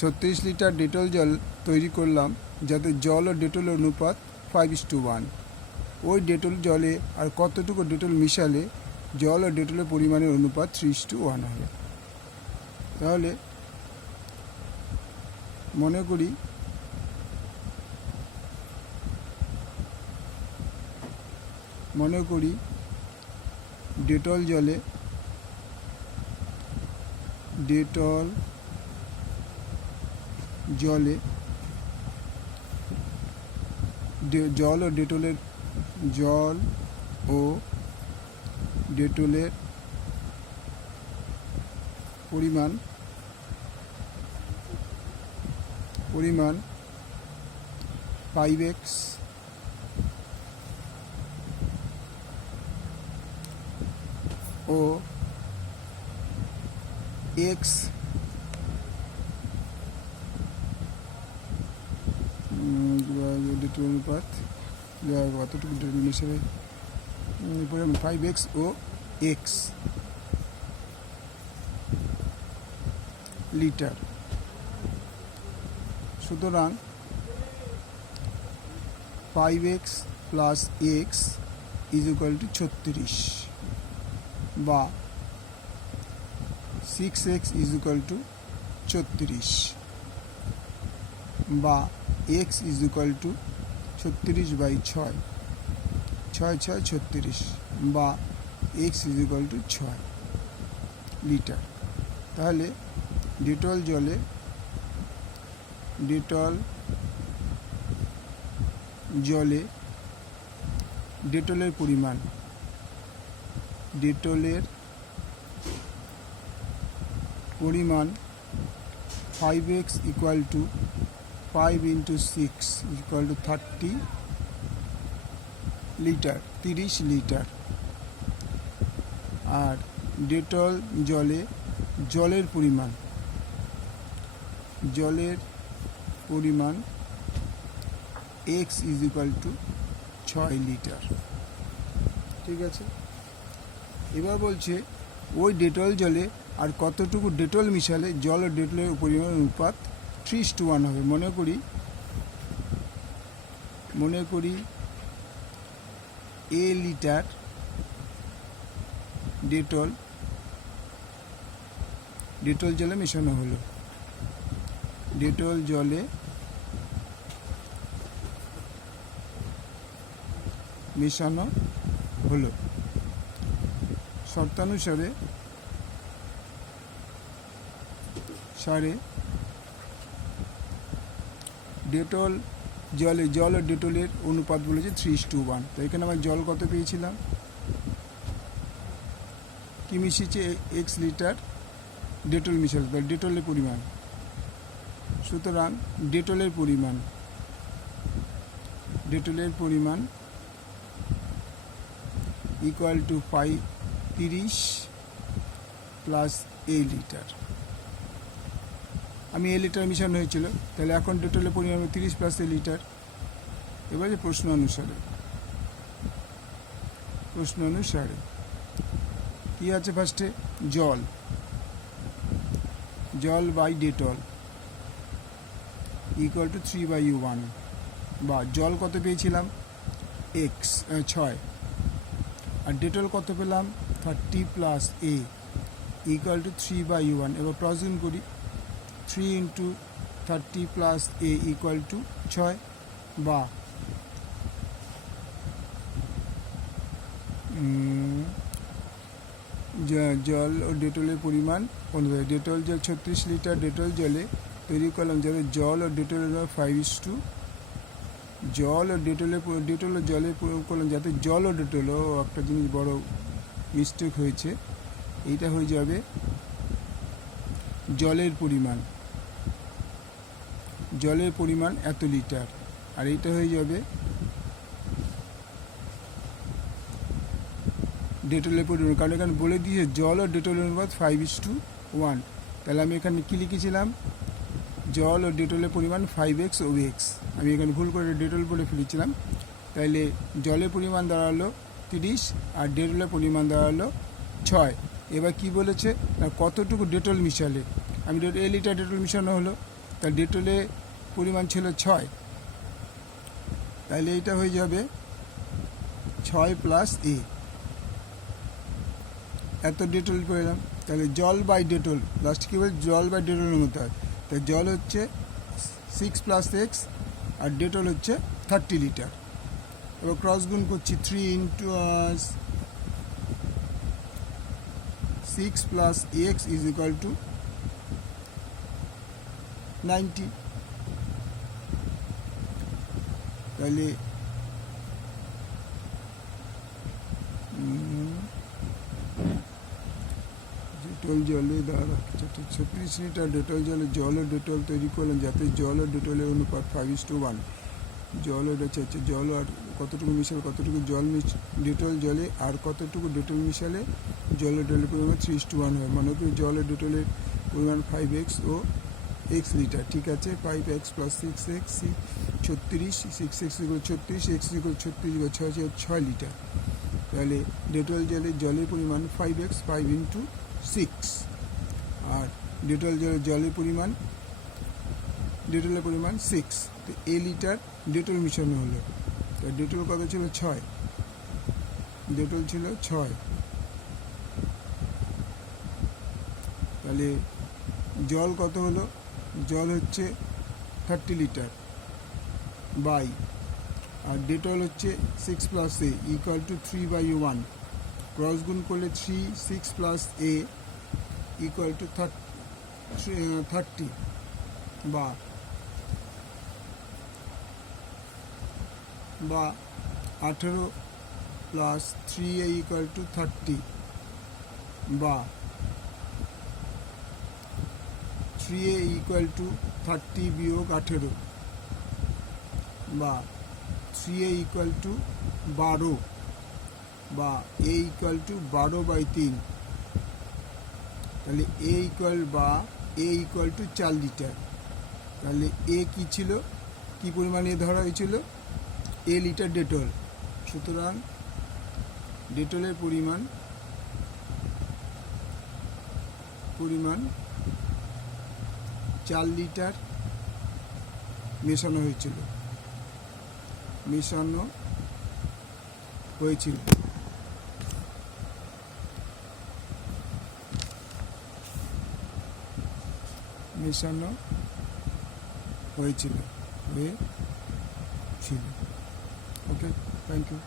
36 litre Dettol জল তৈরি করলাম, যাতে জল ও ডেটলের অনুপাত 5:1। ওই ডেটল জলে আর কতটুকু ডেটল মিশালে জল ও ডেটলের পরিমাণের অনুপাত 3:1 হবে। তাহলে মনে করি ডেটল জলে জল ও ডেটলের পরিমাণ 5x ও x ডেটল অনুপাত কতটুকু ডেটল মিশাবে 5x ও x লিটার। সুতরাং 5x plus x is equal two 36, বা 6x ইজ ইকুয়াল টু 34, বা x ইজ ইকুয়াল টু 36/6, 6×6 36, বা x is equal to 6 litre. তাহলে ডেটল জলে ডেটলের পরিমাণ 5x equal to 5 × 6 equal to 30 litre, 30 litre. আর Dettol জলের পরিমাণ x is equal to 6 litre. ঠিক আছে, এবার বলছে ওই ডেটল জলে আর কতটুকু ডেটল মিশালে জল ও ডেটলের পরিমাণ অনুপাত 3:1 হবে। মনে করি a লিটার ডেটল জলে মেশানো হলো। ডেটল জলে মেশানো হলো শর্তানুসারে ডেটল জল ও ডেটলের অনুপাত বলেছে 3:1। তো এখানে আমার জল কত পেয়েছিলাম, কি মিশিয়েছে x লিটার ডেটল মিশাল, ডেটলের পরিমাণ। সুতরাং ডেটলের পরিমাণ equal to 30 plus a litre. আমি a লিটার মিশানো হয়েছিল, তাহলে এখন ডেটলের পরিমাণ 30 প্লাস a লিটার। এবারে প্রশ্ন অনুসারে কি আছে, ফার্স্টে জল বাই ডেটল ইকুয়াল টু 3/1, বা জল কত পেয়েছিলাম x 6, আর ডেটল কত পেলাম 30 প্লাস a ইকুয়াল টু 3/1। এবার প্রসিউম করি 3 × 30 প্লাস a ইকুয়াল টু 6, বা জল ও ডেটলের পরিমাণ অনুযায়ী ডেটল জল 36 লিটার ডেটল জলে তৈরি করলাম, যাতে জল ও ডেটলের 5:2, জল ও জলে করলাম, যাতে জল ও ডেটলও একটা জিনিস বড় মিস্টেক হয়েছে, এইটা হয়ে যাবে জলের পরিমাণ এত লিটার, আর এইটা হয়ে যাবে ডেটলের পরিমাণ। কারণ এখানে বলে দিয়েছে জল ও ডেটলের অনুপাত 5:1। তাহলে আমি এখানে কী লিখেছিলাম, জল ও ডেটলের পরিমাণ 5x ও x। আমি এখানে ভুল করে ডেটল বলে ফেলেছিলাম। তাইলে জলের পরিমাণ দাঁড়ালো 30 আর ডেটলের পরিমাণ দাঁড়ালো 6। এবার কি বলেছে না, কতটুকু ডেটল মিশালে। আমি a লিটার ডেটল মিশানো হলো, তা ডেটলে পরিমাণ ছিল 6, তাহলে এটা হয়ে যাবে 6 প্লাস এ। এত ডেটল পেলাম, তাহলে জল বাই ডেটল, লাস্ট কী বলে জল বাই ডেটলের মতো হয়। তাই জল হচ্ছে 6 প্লাস এক্স আর ডেটল হচ্ছে 30 লিটার। এবার ক্রস গুণ করছি, 3 into 6 plus x is equal two 90। তাহলে ডেটল জলে দ্বারা 36 লিটার ডেটল জল ও ডেটল তৈরি করলেন, যাতে জল ও ডেটলের অনুপাত 5:1। জল ও হচ্ছে জল আর কতটুকু মিশালে কতটুকু জল ডেটল জলে আর কতটুকু ডেটল মিশালে জল ও ডেটলের পরিমাণ 3:1 হয়। মনে করি জল ও ডেটলের পরিমাণ 5x ও x লিটার। ঠিক আছে, 5x plus 6x 36, 6x = 36, x = 36, 6 litre. তাহলে ডেটল জলের পরিমাণ 5x, 5 ইন্টু 6, আর ডেটল জলের পরিমাণ ডেটলের পরিমাণ 6। তো এ লিটার ডেটল মিশানো হলো। তো ডেটল কত ছিল? 6। ডেটল ছিল 6। তাহলে জল কত হলো? জল হচ্ছে 30 লিটার বাই, আর ডেটল হচ্ছে 6 plus A equal to 3/1। Cross গুণ করলে 3, 6 প্লাস এ ইকুয়াল টু 30, বা 18 প্লাস 3a ইকুয়াল টু 30, বা 3a ইকুয়াল টু 30 বিয়োগ 18, বা 3a ইকুয়াল টু 12, বা a ইকুয়াল টু 12/3। তাহলে a ইকুয়াল টু 4 লিটার। তাহলে এ কী ছিল, কী পরিমাণে ধরা হয়েছিল? এ লিটার ডেটল। সুতরাং ডেটলের পরিমাণ 4 লিটার মেশানো হয়েছিল। মেশানো হয়েছিল ওকে, থ্যাংক ইউ।